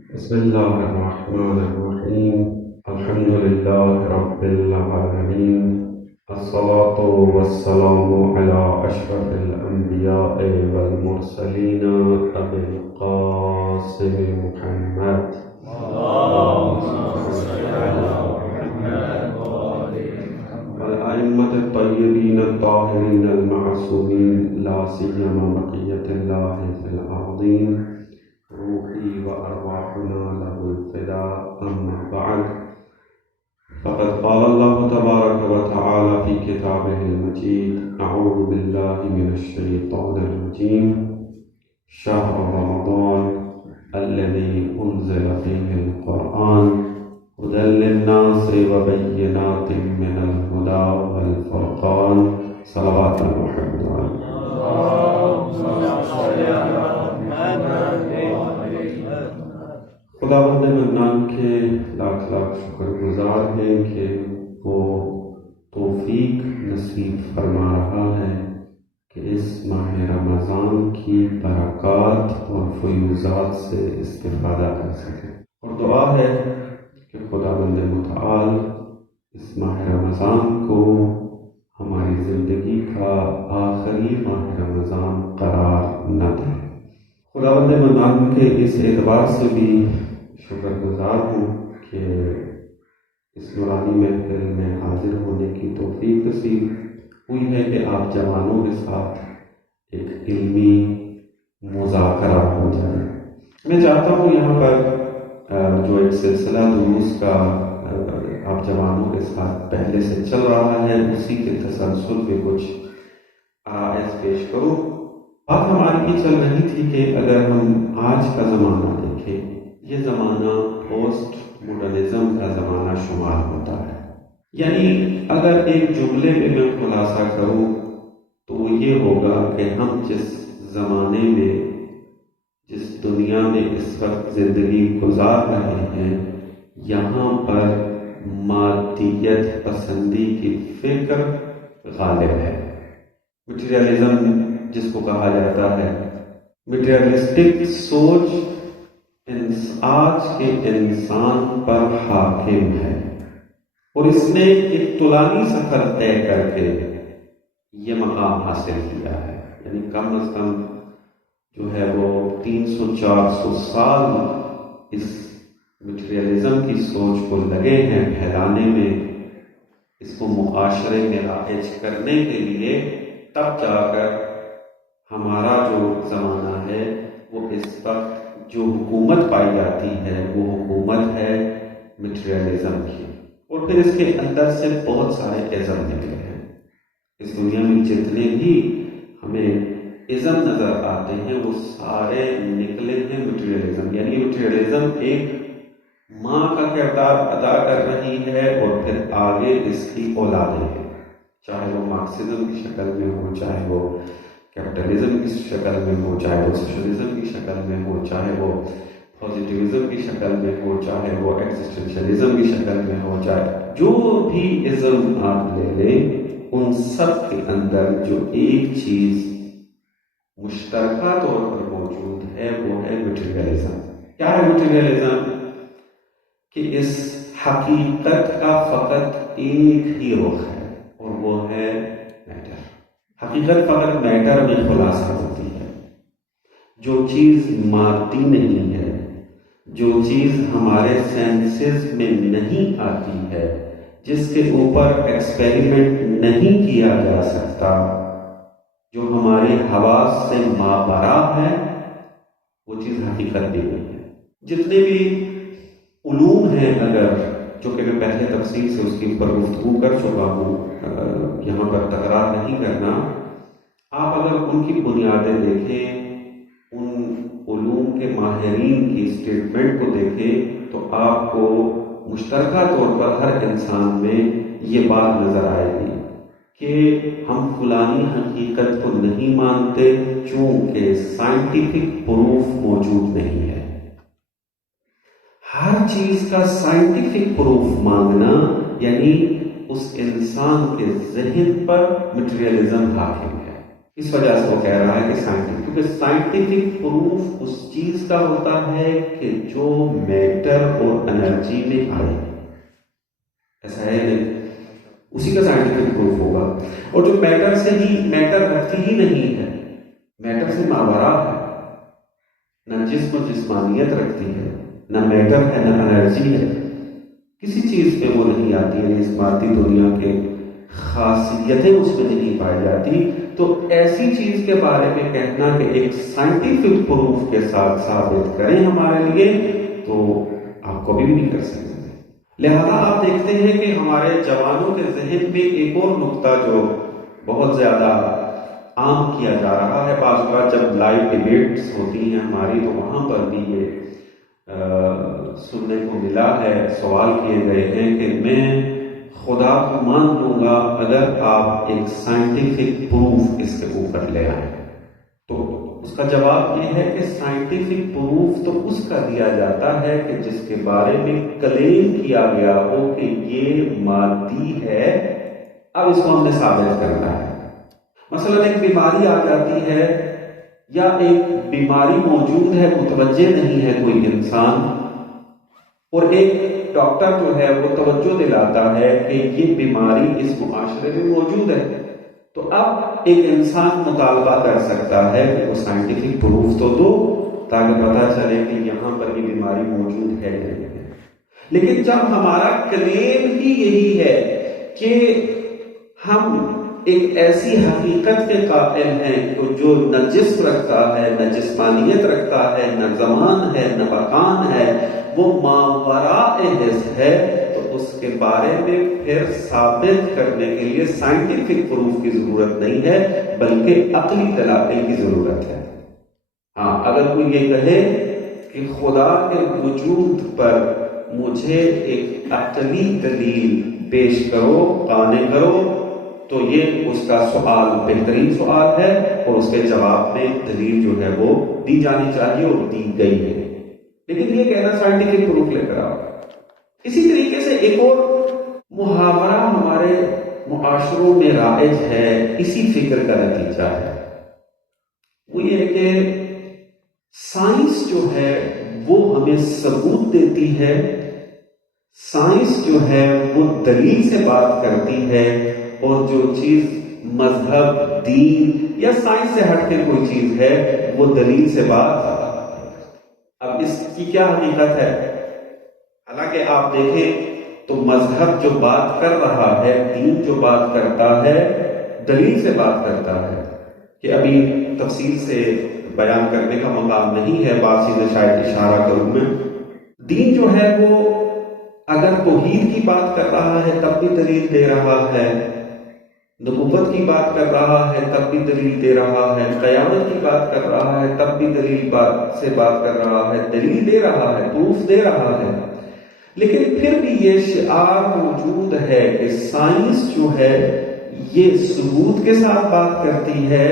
بسم الله الرحمن الرحيم. الحمد لله رب العالمين. الصلاة والسلام على أشرف الأنبياء والمرسلين أبي القاسم محمد. والأئمة الطيبين الطاهرين المعصومين لا سيما بقية الله في الأرضين. روحي وأرواحنا له الفداء. أما بعد، فقد قال الله تبارك وتعالى في كتابه المجيد: أعوذ بالله من الشيطان الرجيم. شهر رمضان الذي أنزل فيه القرآن هدى للناس وبينات من الهدى والفرقان. صلوات محمد. خداوند منان کے لاکھ لاکھ شکر گزار ہیں کہ وہ توفیق نصیب فرما رہا ہے کہ اس ماہ رمضان کی برکات اور فیوزات سے استفادہ کر سکیں، اور دعا ہے کہ خداوند متعال اس ماہ رمضان کو ہماری زندگی کا آخری ماہ رمضان قرار نہ دے۔ خداوند منان کے اس اعتبار سے بھی شکر گزار ہوں کہ اس نورانی محفل میں حاضر ہونے کی توفیق نصیب ہوئی ہے کہ آپ جوانوں کے ساتھ ایک علمی مذاکرہ ہو جائے۔ میں چاہتا ہوں یہاں پر جو ایک سلسلہ دروس کا آپ جوانوں کے ساتھ پہلے سے چل رہا ہے، اسی کے تسلسل میں کچھ آرائز پیش کروں۔ بات ہماری یہ چل رہی تھی کہ اگر ہم آج کا زمانہ دیکھیں، یہ زمانہ پوسٹ ماڈرنزم کا زمانہ شمار ہوتا ہے۔ یعنی اگر ایک جملے میں میں خلاصہ کروں تو یہ ہوگا کہ ہم جس زمانے میں، جس دنیا میں اس وقت زندگی گزار رہے ہیں، یہاں پر مادیت پسندی کی فکر غالب ہے۔ مٹیریلزم جس کو کہا جاتا ہے، مٹیریلسٹک سوچ آج کے انسان پر حاکم ہے، اور اس نے ایک طولانی سفر طے کر کے یہ مقام حاصل کیا ہے۔ یعنی کم از کم جو ہے وہ 300-400 سال اس مٹیریلزم کی سوچ کو لگے ہیں پھیلانے میں، اس کو معاشرے میں رائج کرنے کے لیے، تب جا کر ہمارا جو زمانہ ہے وہ اس وقت جو حکومت پائی جاتی ہے وہ حکومت ہے مٹیریلزم کی، اور پھر اس کے اندر سے بہت سارے ازم نکلے ہیں۔ اس دنیا میں جتنے بھی ہمیں ازم نظر آتے ہیں وہ سارے نکلے ہیں مٹیریلزم۔ یعنی مٹیریلزم ایک ماں کا کردار ادا کر رہی ہے، اور پھر آگے اس کی اولادیں ہیں، چاہے وہ مارکسزم کی شکل میں ہو، چاہے وہ کیپٹلزم کی شکل میں ہو، چاہے وہ سوشلزم کی شکل میں ہو، چاہے وہ پازیٹیوزم کی شکل میں ہو، چاہے وہ ایگزسٹنشلزم کی شکل میں ہو، چاہے جو بھی ازم آپ لے لیں، ان سب کے اندر جو ایک چیز مشترکہ طور پر موجود ہے وہ ہے مٹیریلزم۔ کیا ہے مٹیریلزم؟ کہ اس حقیقت کا فقط ایک ہی رخ ہے، اور وہ ہے میٹر۔ حقیقت فقط میٹر میں خلاصہ ہوتی ہے۔ جو چیز مادی نہیں ہے، جو چیز ہمارے سینسز میں نہیں آتی ہے، جس کے اوپر ایکسپیریمنٹ نہیں کیا جا سکتا، جو ہماری حواس سے مابرا ہے، وہ چیز حقیقت دی گئی ہے۔ جتنے بھی علوم ہیں، اگر جو کہ میں پہلے تفصیل سے اس کے اوپر گفتگو کر چکا ہوں، یہاں پر تکرار نہیں کرنا، آپ اگر ان کی بنیادیں دیکھیں، ان علوم کے ماہرین کی اسٹیٹمنٹ کو دیکھیں، تو آپ کو مشترکہ طور پر ہر انسان میں یہ بات نظر آئے گی کہ ہم فلانی حقیقت کو نہیں مانتے چونکہ سائنٹیفک پروف موجود نہیں ہے۔ ہر چیز کا سائنٹیفک پروف مانگنا یعنی اس انسان کے ذہن پر مٹیریلزم حاکم ہے۔ اس وجہ سے وہ کہہ رہا ہے کہ سائنٹیفک، کیونکہ سائنٹیفک پروف اس چیز کا ہوتا ہے کہ جو میٹر اور انرجی میں آئے، ایسا ہے نہیں، اسی کا سائنٹیفک پروف ہوگا. اور جو میٹر سے ہی، میٹر رکھتی ہی نہیں ہے، میٹر سے ماورا ہے، نہ جسم و جسمانیت رکھتی ہے، نہ میٹر ہے نہ انرجی ہے، کسی چیز پہ وہ نہیں آتی ہے، اس مادی دنیا کے خاصیتیں اس میں نہیں پائی جاتی. تو ایسی چیز کے بارے میں کہنا کہ ایک سائنٹیفک پروف کے ساتھ ثابت کریں ہمارے لیے، تو آپ کبھی بھی نہیں کر سکتے. لہذا آپ دیکھتے ہیں کہ ہمارے جوانوں کے ذہن میں ایک اور نقطہ جو بہت زیادہ عام کیا جا رہا ہے، بعض اوقات جب لائیو ڈیبیٹس ہوتی ہیں ہماری تو وہاں پر بھی یہ سننے کو ملا ہے، سوال کیے گئے ہیں کہ میں خدا کو مان لوں گا اگر آپ ایک سائنٹیفک پروف اس کے اوپر لے آئیں. تو اس کا جواب یہ ہے کہ سائنٹیفک پروف تو اس کا دیا جاتا ہے کہ جس کے بارے میں کلیم کیا گیا ہو کہ یہ مادی ہے، اب اس کو ہم نے ثابت کرنا ہے. مثلا ایک بیماری آ جاتی ہے یا ایک بیماری موجود ہے، متوجہ نہیں ہے کوئی انسان، اور ایک ڈاکٹر جو ہے وہ توجہ دلاتا ہے کہ یہ بیماری اس معاشرے میں موجود ہے، تو اب ایک انسان مطالبہ کر سکتا ہے کہ وہ سائنٹیفک پروف تو دو تاکہ پتہ چلے کہ یہاں پر یہ بیماری موجود ہے یا نہیں. لیکن جب ہمارا کلیم ہی یہی ہے کہ ہم ایک ایسی حقیقت کے قائل ہیں جو نہ جسم رکھتا ہے، نہ جسمانیت رکھتا ہے، نہ زمان ہے، نہ مکان ہے، وہ ماوراء حس ہے، تو اس کے بارے میں پھر ثابت کرنے کے لیے سائنٹیفک پروف کی ضرورت نہیں ہے بلکہ عقلی دلائل کی ضرورت ہے. ہاں، اگر کوئی یہ کہے کہ خدا کے وجود پر مجھے ایک عقلی دلیل پیش کرو، قانع کرو، تو یہ اس کا سوال بہترین سوال ہے اور اس کے جواب میں دلیل جو ہے وہ دی جانی چاہیے اور دی گئی ہے. لیکن یہ کہنا سائنٹیفک پروف لے کر آؤ. اسی طریقے سے ایک اور محاورہ ہمارے معاشروں میں رائج ہے، اسی فکر کا نتیجہ ہے. وہ یہ کہ سائنس جو ہے وہ ہمیں ثبوت دیتی ہے، سائنس جو ہے وہ دلیل سے بات کرتی ہے، اور جو چیز مذہب، دین یا سائنس سے ہٹ کے کوئی چیز ہے وہ دلیل سے بات. اب اس کی کیا حقیقت ہے؟ حالانکہ آپ دیکھیں تو مذہب جو بات کر رہا ہے، دین جو بات کرتا ہے، دلیل سے بات کرتا ہے. کہ ابھی تفصیل سے بیان کرنے کا مقام نہیں ہے، بات چیزیں شاید اشارہ کروں میں. دین جو ہے وہ اگر توحید کی بات کر رہا ہے تب بھی دلیل دے رہا ہے، نبوت کی بات کر رہا ہے تب بھی دلیل دے رہا ہے، قیامت کی بات کر رہا ہے تب بھی دلیل سے بات کر رہا ہے، دلیل دے رہا ہے، پروف دے رہا ہے. لیکن پھر بھی یہ شعار موجود ہے کہ سائنس جو ہے یہ ثبوت کے ساتھ بات کرتی ہے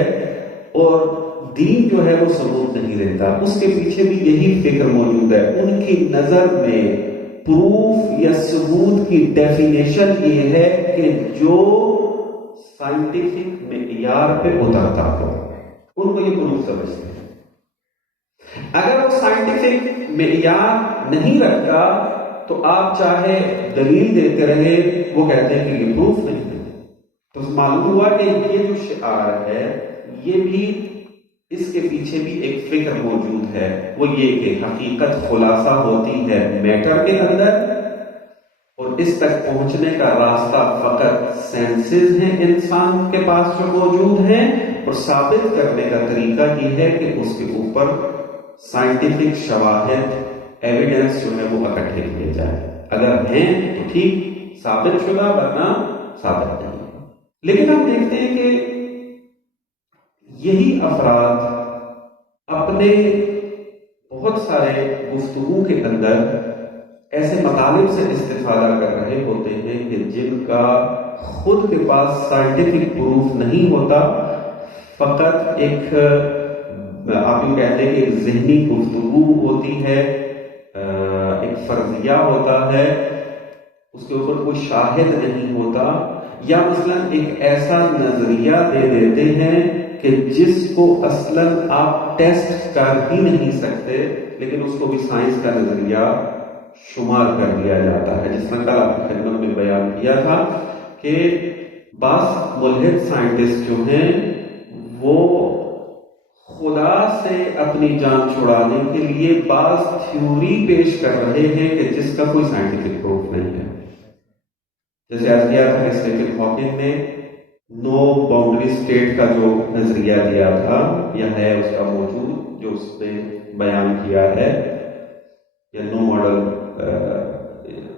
اور دین جو ہے وہ ثبوت نہیں دیتا. اس کے پیچھے بھی یہی فکر موجود ہے. ان کی نظر میں پروف یا ثبوت کی ڈیفینیشن یہ ہے کہ جو سائنٹیفک معیار پہ اترتا ہو، ان کو یہ پروف سمجھتے ہیں. اگر وہ سائنٹیفک معیار نہیں رکھتا تو آپ چاہے دلیل دیتے رہے، وہ کہتے ہیں کہ یہ پروف نہیں ہے. تو معلوم ہوا کہ یہ جو شعار ہے یہ بھی اس کے پیچھے بھی ایک فکر موجود ہے. وہ یہ کہ حقیقت خلاصہ ہوتی ہے میٹر کے اندر، اور اس تک پہنچنے کا راستہ فقط سینسز ہیں انسان کے پاس جو موجود ہیں، اور ثابت کرنے کا طریقہ یہ ہے کہ اس کے اوپر سائنٹیفک شواہد، ایویڈنس جو ہے وہ اکٹھے کیے جائیں. اگر ہیں تو ٹھیک، ثابت شدہ، ورنہ ثابت نہیں. لیکن ہم دیکھتے ہیں کہ یہی افراد اپنے بہت سارے گفتگو کے اندر ایسے مطالب سے استفادہ کر رہے ہوتے ہیں کہ جن کا خود کے پاس سائنٹیفک پروف نہیں ہوتا، فقط ایک آپ یوں کہتے ہیں کہ ایک ذہنی گفتگو ہوتی ہے، ایک فرضیہ ہوتا ہے، اس کے اوپر کوئی شاہد نہیں ہوتا. یا مثلا ایک ایسا نظریہ دے دیتے ہیں کہ کہ جس کو اصلاً آپ ٹیسٹ کر ہی نہیں سکتے، لیکن اس کو بھی سائنس کا نظریہ شمار کر دیا جاتا ہے. جس طرح کل آپ کی خدمت میں بیان کیا تھا کہ بعض ملحد سائنٹسٹ جو ہیں وہ خدا سے اپنی جان چھڑانے کے لیے بعض تھیوری پیش کر رہے ہیں کہ جس کا کوئی سائنٹیفک پروف نہیں ہے. جیسے آج کیا تھا کہ اسٹیفن ہاکنگ نے نو باؤنڈری اسٹیٹ کا جو نظریہ دیا تھا یا ہے اس کا موجود، جو اس نے بیان کیا ہے، یا نو ماڈل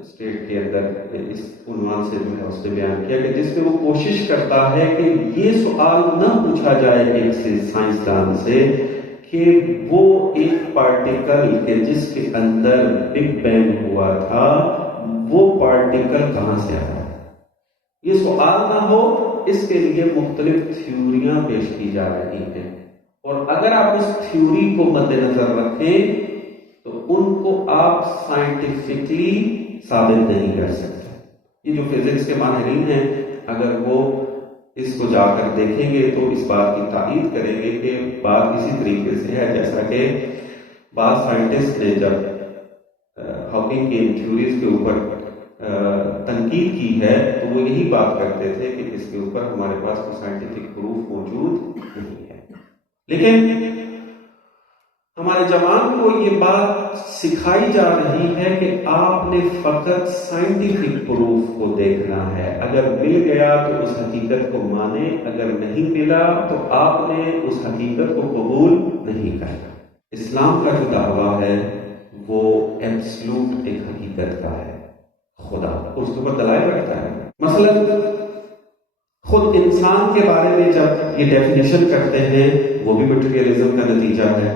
اسٹیٹ کے اندر اس عنوان سے جو ہے اس نے بیان کیا، کہ جس میں وہ کوشش کرتا ہے کہ یہ سوال نہ پوچھا جائے ایک سے سائنسدان سے کہ وہ ایک پارٹیکل کے جس کے اندر بگ بینگ ہوا تھا وہ پارٹیکل کہاں سے آیا. یہ سوال نہ ہو، اس کے لیے مختلف تھیوریاں پیش کی جا رہی ہیں، اور اگر آپ اس تھیوری کو مد نظر رکھیں تو ان کو آپ سائنٹیفکلی ثابت نہیں کر سکتے. یہ جو فزکس کے ماہرین ہیں اگر وہ اس کو جا کر دیکھیں گے تو اس بات کی تائید کریں گے کہ بات اسی طریقے سے ہے جیسا کہ بعض سائنٹسٹ نے جب ہاکنگ کی تھیوریز کے اوپر تنقید کی ہے تو وہ یہی بات کرتے تھے کہ اس کے اوپر ہمارے پاس کوئی سائنٹیفک پروف موجود نہیں ہے. لیکن ہمارے جوان کو یہ بات سکھائی جا رہی ہے کہ آپ نے فقط سائنٹیفک پروف کو دیکھنا ہے. اگر مل گیا تو اس حقیقت کو مانے، اگر نہیں ملا تو آپ نے اس حقیقت کو قبول نہیں کرنا. اسلام کا جو دعویٰ ہے وہ ایبسلوٹ ایک حقیقت کا ہے، خدا اس کے اوپر دلائل رکھتا ہے. مثلا خود انسان کے بارے میں جب یہ ڈیفینیشن کرتے ہیں وہ بھی مٹیریلزم کا نتیجہ ہے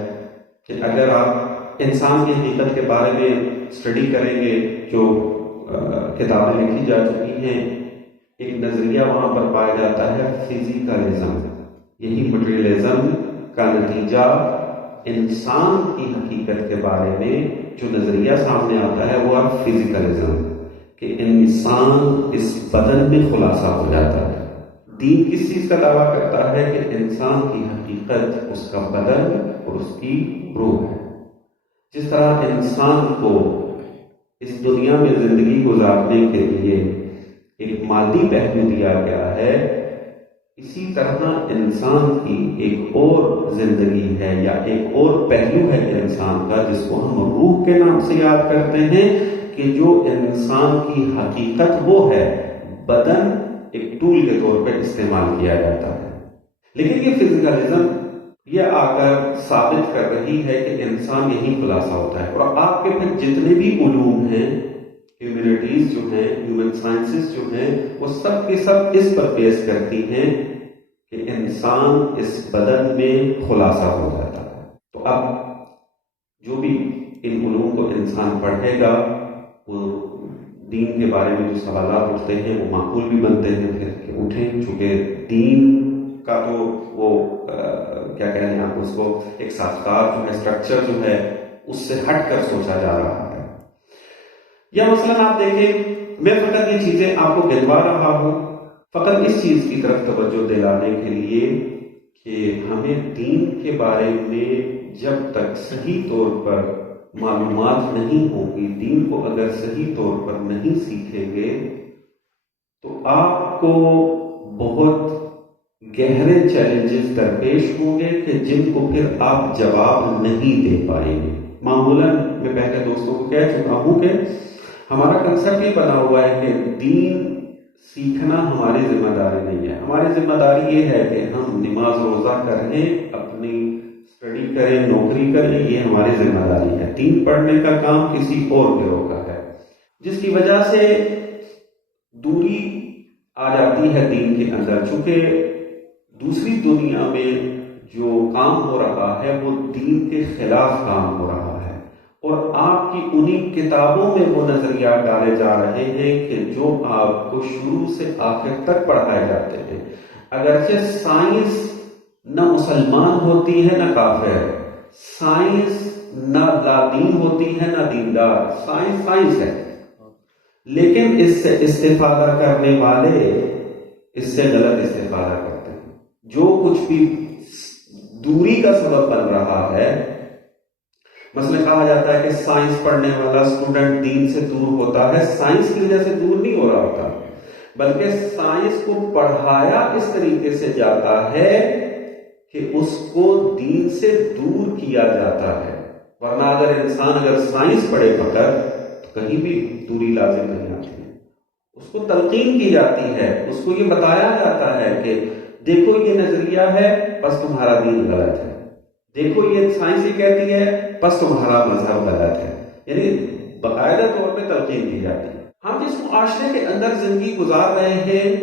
کہ اگر آپ انسان کی حقیقت کے بارے میں اسٹڈی کریں گے جو کتابیں لکھی جا چکی ہیں، ایک نظریہ وہاں پر پایا جاتا ہے فزیکلزم. یہی مٹیریلزم کا نتیجہ انسان کی حقیقت کے بارے میں جو نظریہ سامنے آتا ہے وہ ہے فزیکلزم، کہ انسان اس بدن میں خلاصہ ہو جاتا ہے. دین کس چیز کا دعویٰ کرتا ہے کہ انسان کی حقیقت اس کا بدن اور اس کی روح ہے. جس طرح انسان کو اس دنیا میں زندگی گزارنے کے لیے ایک مادی پہلو دیا گیا ہے، اسی طرح انسان کی ایک اور زندگی ہے یا ایک اور پہلو ہے انسان کا جس کو ہم روح کے نام سے یاد کرتے ہیں، کہ جو انسان کی حقیقت وہ ہے. بدن ایک ٹول کے طور پر استعمال کیا جاتا ہے. لیکن یہ فزیکلزم یہ آ کر ثابت کر رہی ہے کہ انسان یہی خلاصہ ہوتا ہے. اور آپ کے پھر جتنے بھی علوم ہیں، ہیومینٹیز جو ہیں، ہیومن سائنسز جو ہیں، وہ سب کے سب اس پر بیس کرتی ہیں کہ انسان اس بدن میں خلاصہ ہو جاتا ہے. تو اب جو بھی ان علوم کو انسان پڑھے گا وہ دین کے بارے میں جو سوالات اٹھتے ہیں وہ معقول بھی بنتے ہیں پھر کہ اٹھیں، چونکہ دین کا جو وہ کیا کہہ رہے ہیں آپ اس کو ایک ساختار جو ہے، اسٹرکچر جو ہے، اس سے ہٹ کر سوچا جا رہا ہے. یا مثلا آپ دیکھیں، میں فقط یہ چیزیں آپ کو گنوا رہا ہوں فقط اس چیز کی طرف توجہ دلانے کے لیے کہ ہمیں دین کے بارے میں جب تک صحیح طور پر معلومات نہیں ہوں گی، دین کو اگر صحیح طور پر نہیں سیکھیں گے تو آپ کو بہت گہرے چیلنجز درپیش ہوں گے کہ جن کو پھر آپ جواب نہیں دے پائیں گے. معمولاً میں پہلے دوستوں کو کہہ چکا ہوں کہ ہمارا کنسپٹ یہ بنا ہوا ہے کہ دین سیکھنا ہماری ذمہ داری نہیں ہے. ہماری ذمہ داری یہ ہے کہ ہم نماز روزہ کریں، اپنی اسٹڈی کریں، نوکری کریں، یہ ہماری ذمہ داری ہے. دین پڑھنے کا کام کسی اور گروہ کا ہے، جس کی وجہ سے دوری آ جاتی ہے دین کے اندر. چونکہ دوسری دنیا میں جو کام ہو رہا ہے وہ دین کے خلاف کام ہو رہا ہے، اور آپ کی انہی کتابوں میں وہ نظریات ڈالے جا رہے ہیں کہ جو آپ کو شروع سے آخر تک پڑھائے جاتے ہیں. اگرچہ سائنس نہ مسلمان ہوتی ہے نہ کافر، سائنس نہ لادین ہوتی ہے نہ دیندار، سائنس سائنس ہے، لیکن اس سے استفادہ کرنے والے اس سے غلط استفادہ کرتے ہیں. جو کچھ بھی دوری کا سبب بن رہا ہے. مثلا کہا جاتا ہے کہ سائنس پڑھنے والا اسٹوڈنٹ دین سے دور ہوتا ہے. سائنس کی وجہ سے دور نہیں ہو رہا ہوتا، بلکہ سائنس کو پڑھایا اس طریقے سے جاتا ہے کہ اس کو دین سے دور کیا جاتا ہے. ورنہ اگر سائنس پڑھے فقط تو کہیں بھی دوری لازم نہیں آتی ہے. اس کو تلقین کی جاتی ہے، اس کو یہ بتایا جاتا ہے کہ دیکھو یہ نظریہ ہے بس تمہارا دین غلط ہے، دیکھو یہ سائنس یہ کہتی ہے بس تمہارا مذہب غلط ہے. یعنی باقاعدہ طور پہ تلقین کی جاتی ہے. ہم جس معاشرے کے اندر زندگی گزار رہے ہیں،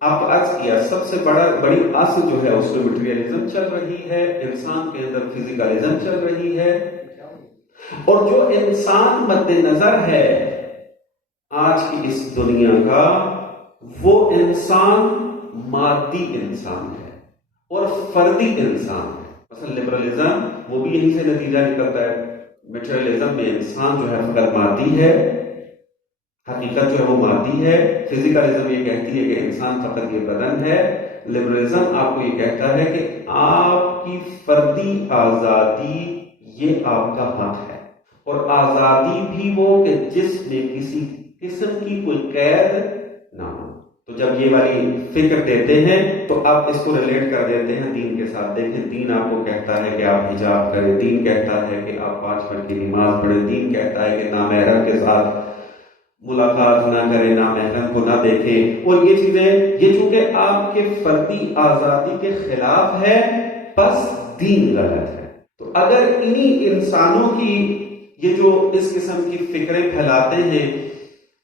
آپ کو عرض کیا سب سے بڑی اصل جو ہے اس میں مٹیریلزم چل رہی ہے، انسان کے اندر فزیکلزم چل رہی ہے. اور جو انسان مد نظر ہے آج کی اس دنیا کا، وہ انسان مادی انسان ہے اور فردی انسان ہے. مثلا لبرلزم وہ بھی یہیں سے نتیجہ نکلتا ہے. میٹریلزم میں انسان جو ہے فقط مادی ہے، حقیقت جو ہے وہ مادی ہے. فزیکلزم یہ کہتی ہے کہ انسان فقط یہ بدن ہے. لبرلزم آپ کو یہ کہتا ہے کہ آپ کی فردی آزادی یہ آپ کا حق ہے، اور آزادی بھی وہ کہ جس میں کسی قسم کی کوئی قید نہ ہو. تو جب یہ والی فکر دیتے ہیں تو آپ اس کو ریلیٹ کر دیتے ہیں دین کے ساتھ. دیکھیں دین آپ کو کہتا ہے کہ آپ حجاب کریں، دین کہتا ہے کہ آپ 5 وقت کی نماز پڑھیں، دین کہتا ہے کہ نامحرم کے ساتھ ملاقات نہ کریں، نامحرم کو نہ دیکھیں. اور یہ چیزیں یہ چونکہ آپ کے فردی آزادی کے خلاف ہے، بس دین غلط ہے. تو اگر انہی انسانوں کی یہ جو اس قسم کی فکریں پھیلاتے ہیں،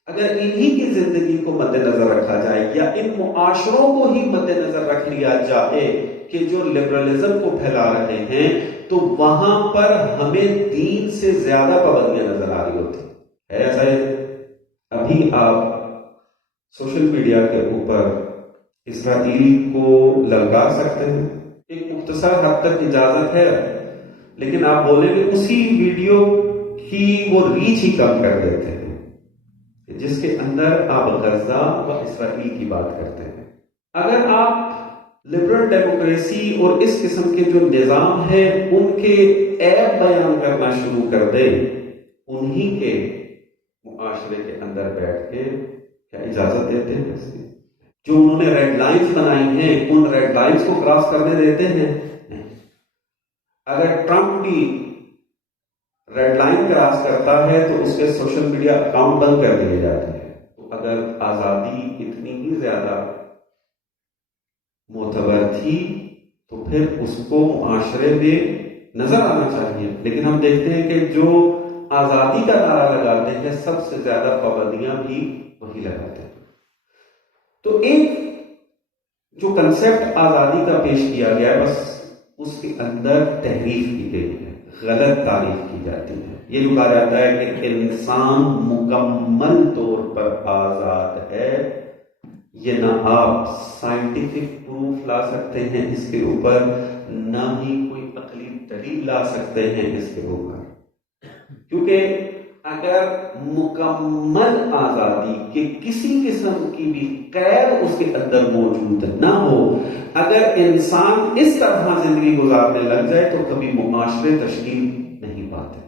اگر انہی کی زندگی کو مد نظر رکھا جائے یا ان معاشروں کو ہی مد نظر رکھ لیا جائے کہ جو لبرلزم کو پھیلا رہے ہیں، تو وہاں پر ہمیں دین سے زیادہ پابندیاں نظر آ رہی ہوتی ہے. ایسا ابھی آپ سوشل میڈیا کے اوپر اسرائیل کو للکار سکتے ہیں، ایک مختصر حد تک اجازت ہے، لیکن آپ بولیں گے اسی ویڈیو کی وہ ریچ ہی کم کر دیتے ہیں جس کے اندر آپ غزہ و اسرائیل کی بات کرتے ہیں. اگر آپ لبرل ڈیموکریسی اور اس قسم کے جو نظام ہیں ان کے عیب بیان کرنا شروع کر دیں، انہی کے معاشرے کے اندر بیٹھ کے کیا اجازت دیتے ہیں؟ جو انہوں نے ریڈ لائنز بنائی ہیں ان ریڈ لائنز کو کراس کرنے دیتے ہیں؟ اگر ٹرمپ بھی ریڈ لائن کراس کرتا ہے تو اس کے سوشل میڈیا اکاؤنٹ بند کر دیے جاتے ہیں. تو اگر آزادی اتنی ہی زیادہ معتبر تھی تو پھر اس کو معاشرے میں نظر آنا چاہیے. لیکن ہم دیکھتے ہیں کہ جو آزادی کا نعرہ لگاتے ہیں سب سے زیادہ پابندیاں بھی وہی لگاتے ہیں. تو ایک جو کنسپٹ آزادی کا پیش کیا گیا ہے، بس اس کے اندر تحریف کی گئی ہے، غلط تعریف کی جاتی ہے. یہ جو کہا جاتا ہے کہ انسان مکمل طور پر آزاد ہے، یہ نہ آپ سائنٹیفک پروف لا سکتے ہیں اس کے اوپر، نہ ہی کوئی عقلی دلیل لا سکتے ہیں اس کے اوپر. کیونکہ اگر مکمل آزادی کے کسی قسم کی بھی قید اس کے اندر موجود نہ ہو، اگر انسان اس طرح زندگی گزارنے لگ جائے تو کبھی معاشرے تشکیل نہیں پاتے.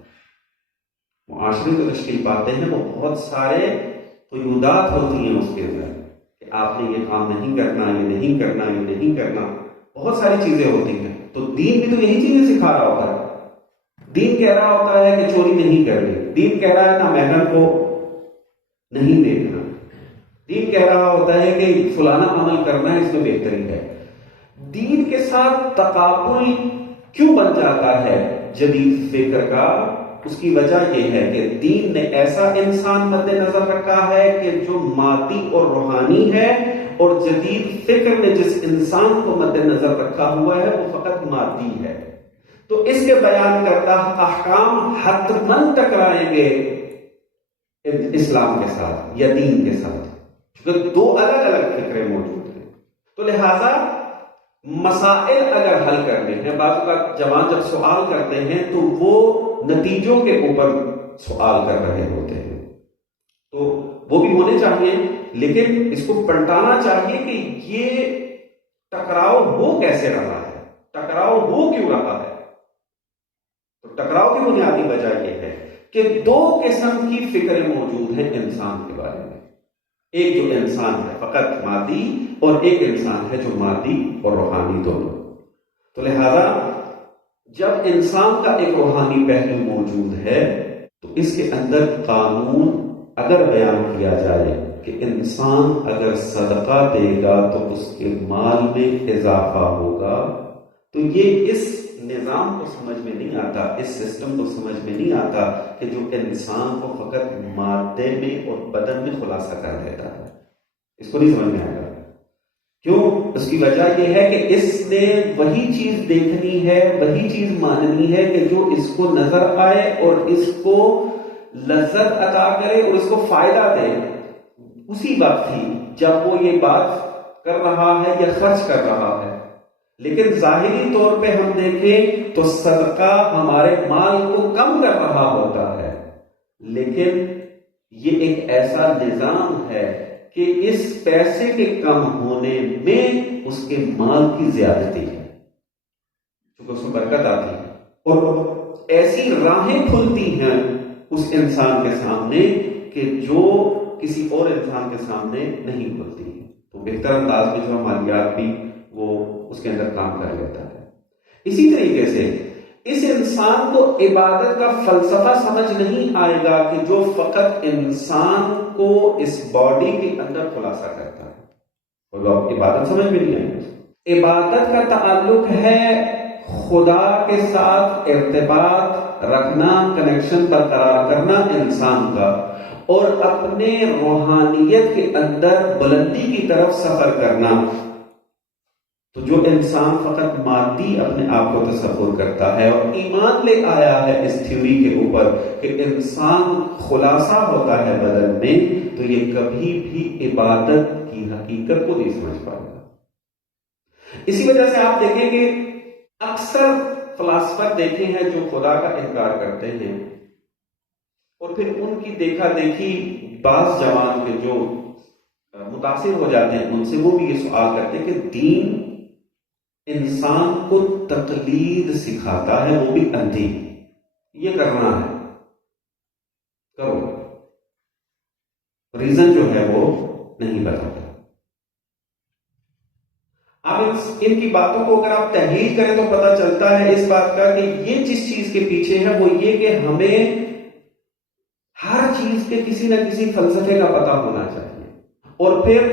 معاشرے جو تشکیل پاتے ہیں وہ بہت سارے قیودات ہوتی ہیں اس کے اندر کہ آپ نے یہ کام نہیں کرنا، یہ نہیں کرنا، یہ نہیں کرنا، بہت ساری چیزیں ہوتی ہیں. تو دین بھی تو یہی چیزیں سکھا رہا ہوتا ہے. دین کہہ رہا ہوتا ہے کہ چوری نہیں کرنی، دین کہہ رہا ہے نا محرم کو نہیں دیکھنا، دین کہہ رہا ہوتا ہے کہ فلانا عمل کرنا ہے، اس میں بہتری ہے. دین کے ساتھ تقابل کیوں بن جاتا ہے جدید فکر کا؟ اس کی وجہ یہ ہے کہ دین نے ایسا انسان مد نظر رکھا ہے کہ جو مادی اور روحانی ہے، اور جدید فکر نے جس انسان کو مد نظر رکھا ہوا ہے وہ فقط مادی ہے. تو اس کے بیان کرتا احکام حتماً ٹکرائیں گے اسلام کے ساتھ یا دین کے ساتھ، کیونکہ دو الگ الگ فکریں موجود ہیں. تو لہذا مسائل اگر حل کرنے ہیں، بعض کا جوان جب سوال کرتے ہیں تو وہ نتیجوں کے اوپر سوال کر رہے ہوتے ہیں، تو وہ بھی ہونے چاہیے، لیکن اس کو پلٹانا چاہیے کہ یہ ٹکراؤ ہو کیسے رہا ہے. ٹکراؤ ٹکراؤ ہو کیوں رہا ہے؟ تو ٹکراؤ کی بنیادی وجہ یہ ہے کہ دو قسم کی فکریں موجود ہیں انسان کے بارے میں. ایک جو انسان ہے فقط مادی، اور ایک انسان ہے جو مادی اور روحانی دونوں. تو لہذا جب انسان کا ایک روحانی پہلو موجود ہے تو اس کے اندر قانون اگر بیان کیا جائے کہ انسان اگر صدقہ دے گا تو اس کے مال میں اضافہ ہوگا، تو یہ اس نظام کو سمجھ میں نہیں آتا، اس سسٹم کو سمجھ میں نہیں آتا کہ جو انسان کو فقط مادے میں اور بدن میں خلاصہ کر دیتا ہے. اس کو نہیں سمجھ میں آئے گا. کیوں؟ اس کی وجہ یہ ہے کہ اس نے وہی چیز دیکھنی ہے، وہی چیز ماننی ہے کہ جو اس کو نظر آئے اور اس کو لذت عطا کرے اور اس کو فائدہ دے اسی وقت ہی جب وہ یہ بات کر رہا ہے یا خرچ کر رہا ہے. لیکن ظاہری طور پہ ہم دیکھیں تو صدقہ ہمارے مال کو کم کر رہا ہوتا ہے، لیکن یہ ایک ایسا نظام ہے کہ اس پیسے کے کم ہونے میں اس کے مال کی زیادتی ہے، کیونکہ اس میں برکت آتی ہے اور ایسی راہیں کھلتی ہیں اس انسان کے سامنے کہ جو کسی اور انسان کے سامنے نہیں کھلتی ہیں. تو بہتر انداز میں جو مالیات بھی وہ اس کے اندر کام کر لیتا ہے. اسی طریقے سے اس انسان کو عبادت کا فلسفہ سمجھ نہیں آئے گا کہ جو فقط انسان کو اس باڈی کے اندر خلاصہ کرتا ہے، اور لوگ عبادت سمجھ میں نہیں آئے گا. عبادت کا تعلق ہے خدا کے ساتھ ارتباط رکھنا، کنیکشن برقرار کرنا انسان کا، اور اپنے روحانیت کے اندر بلندی کی طرف سفر کرنا. تو جو انسان فقط مادی اپنے آپ کو تصور کرتا ہے اور ایمان لے آیا ہے اس تھیوری کے اوپر کہ انسان خلاصہ ہوتا ہے بدن میں، تو یہ کبھی بھی عبادت کی حقیقت کو نہیں سمجھ پائے گا. اسی وجہ سے آپ دیکھیں کہ اکثر فلاسفر دیکھے ہیں جو خدا کا انکار کرتے ہیں، اور پھر ان کی دیکھا دیکھی بعض جوان کے جو متاثر ہو جاتے ہیں ان سے وہ بھی یہ سوال کرتے ہیں کہ دین انسان کو تقلید سکھاتا ہے، وہ بھی اندھی، یہ کرنا ہے کرو، ریزن جو ہے وہ نہیں بتاتا. اب ان کی باتوں کو اگر آپ تحلیل کریں تو پتہ چلتا ہے اس بات کا کہ یہ جس چیز کے پیچھے ہے وہ یہ کہ ہمیں ہر چیز کے کسی نہ کسی فلسفے کا پتہ ہونا چاہیے، اور پھر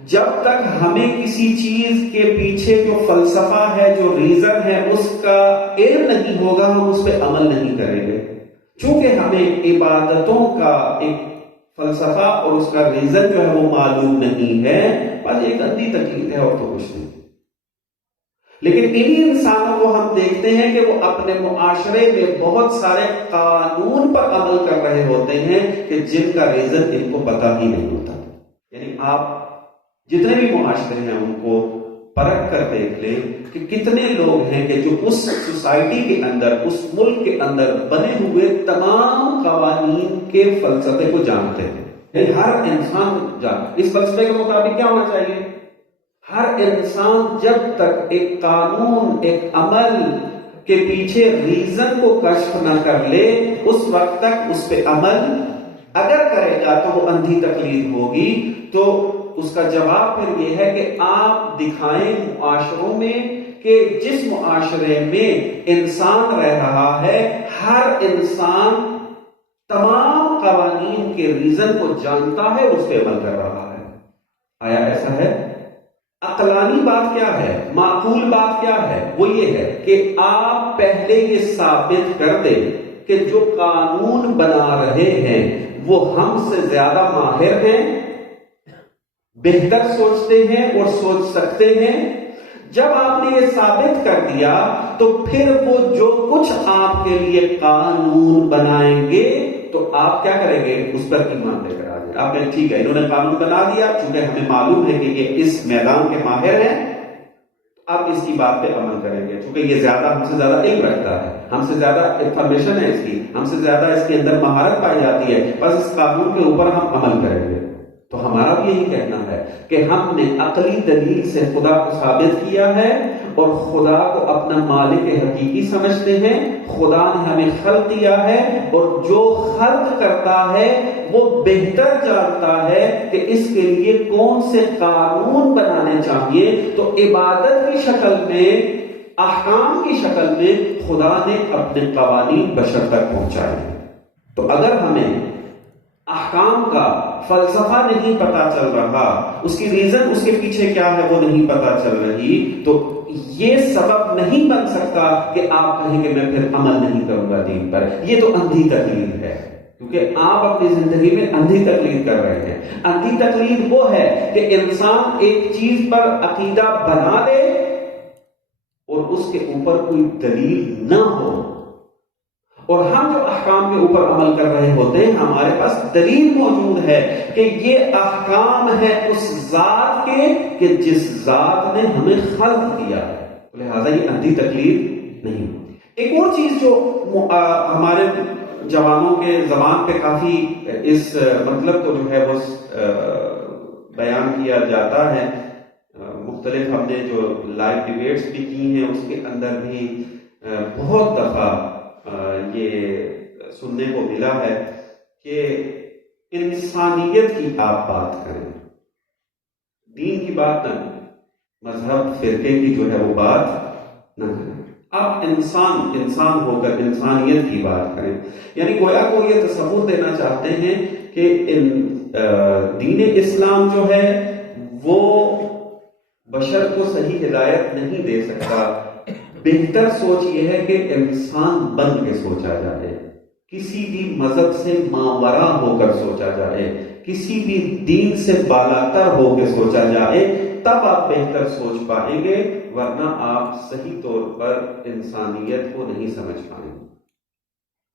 جب تک ہمیں کسی چیز کے پیچھے جو فلسفہ ہے، جو ریزن ہے، اس کا علم نہیں ہوگا ہم اس پہ عمل نہیں کریں گے. چونکہ ہمیں عبادتوں کا ایک فلسفہ اور اس کا ریزن جو ہے وہ معلوم نہیں ہے، بس ایک اندھی تقلید ہے اور تو کچھ نہیں. لیکن انہی انسانوں کو ہم دیکھتے ہیں کہ وہ اپنے معاشرے میں بہت سارے قانون پر عمل کر رہے ہوتے ہیں کہ جن کا ریزن ان کو پتہ ہی نہیں ہوتا. یعنی آپ جتنے بھی معاشرے ہیں ان کو پرکھ کر دیکھ لیں کہ کتنے لوگ ہیں کہ جو اس سوسائٹی کے اندر، اس ملک کے اندر بنے ہوئے تمام قوانین کے فلسفے کو جانتے ہیں. یعنی ہر انسان جانتا اس فلسفے کے مطابق کیا ہونا چاہیے. ہر انسان جب تک ایک قانون، ایک عمل کے پیچھے ریزن کو کشف نہ کر لے اس وقت تک اس پہ عمل اگر کرے گا تو وہ اندھی تقلید ہوگی. تو اس کا جواب پھر یہ ہے کہ آپ دکھائیں معاشروں میں کہ جس معاشرے میں انسان رہ رہا ہے ہر انسان تمام قوانین کے ریزن کو جانتا ہے، اس پہ عمل کر رہا ہے. آیا ایسا ہے؟ عقلانی بات کیا ہے، معقول بات کیا ہے؟ وہ یہ ہے کہ آپ پہلے یہ ثابت کر دیں کہ جو قانون بنا رہے ہیں وہ ہم سے زیادہ ماہر ہیں، بہتر سوچتے ہیں اور سوچ سکتے ہیں. جب آپ نے یہ ثابت کر دیا تو پھر وہ جو کچھ آپ کے لیے قانون بنائیں گے تو آپ کیا کریں گے؟ اس پر ایمان لے کر آ جائیں. آپ کہیں ٹھیک ہے انہوں نے قانون بنا دیا، چونکہ ہمیں معلوم ہے کہ یہ اس میدان کے ماہر ہیں، اب اس کی بات پہ عمل کریں گے، چونکہ یہ زیادہ ہم سے زیادہ علم رکھتا ہے، ہم سے زیادہ انفارمیشن ہے اس کی، ہم سے زیادہ اس کے اندر مہارت پائی جاتی ہے، بس اس قانون کے اوپر ہم عمل کریں گے. تو ہمارا بھی یہی کہنا ہے کہ ہم نے عقلی دلیل سے خدا کو ثابت کیا ہے اور خدا کو اپنا مالک حقیقی سمجھتے ہیں۔ خدا نے ہمیں خلق کیا ہے اور جو خلق کرتا ہے وہ بہتر جانتا ہے کہ اس کے لیے کون سے قانون بنانے چاہیے۔ تو عبادت کی شکل میں، احکام کی شکل میں خدا نے اپنے قوانین بشر تک پہنچائے ہیں۔ تو اگر ہمیں احکام کا فلسفہ نہیں پتا چل رہا، اس کی ریزن، اس کے پیچھے کیا ہے وہ نہیں پتا چل رہی، تو یہ سبب نہیں بن سکتا کہ آپ کہیں کہ میں پھر عمل نہیں کروں گا دین پر۔ یہ تو اندھی تقلید ہے، کیونکہ آپ اپنی زندگی میں اندھی تقلید کر رہے ہیں۔ اندھی تقلید وہ ہے کہ انسان ایک چیز پر عقیدہ بنا لے اور اس کے اوپر کوئی دلیل نہ ہو، اور ہم جو احکام کے اوپر عمل کر رہے ہوتے ہیں ہمارے پاس دلیل موجود ہے کہ یہ احکام ہے اس ذات کے کہ جس ذات نے ہمیں خلق کیا ہے، لہذا یہ اندھی تقلید نہیں ہوتی۔ ایک اور چیز جو ہمارے جوانوں کے زبان پہ کافی اس مطلب کو جو ہے وہ بیان کیا جاتا ہے، مختلف ہم نے جو لائیو ڈیبیٹس بھی کی ہیں اس کے اندر بھی بہت دفعہ یہ سننے کو ملا ہے کہ انسانیت کی آپ بات کریں، دین کی بات نہ کریں، مذہب فرقے کی جو ہے وہ بات نہ کریں، آپ انسان ہو کر انسانیت کی بات کریں۔ یعنی گویا کو یہ تصور دینا چاہتے ہیں کہ دین اسلام جو ہے وہ بشر کو صحیح ہدایت نہیں دے سکتا، بہتر سوچ یہ ہے کہ انسان بن کے سوچا جائے، کسی بھی مذہب سے ماورا ہو کر سوچا جائے، کسی بھی دین سے بالاتر ہو کے سوچا جائے، تب آپ بہتر سوچ پائیں گے، ورنہ آپ صحیح طور پر انسانیت کو نہیں سمجھ پائیں گے۔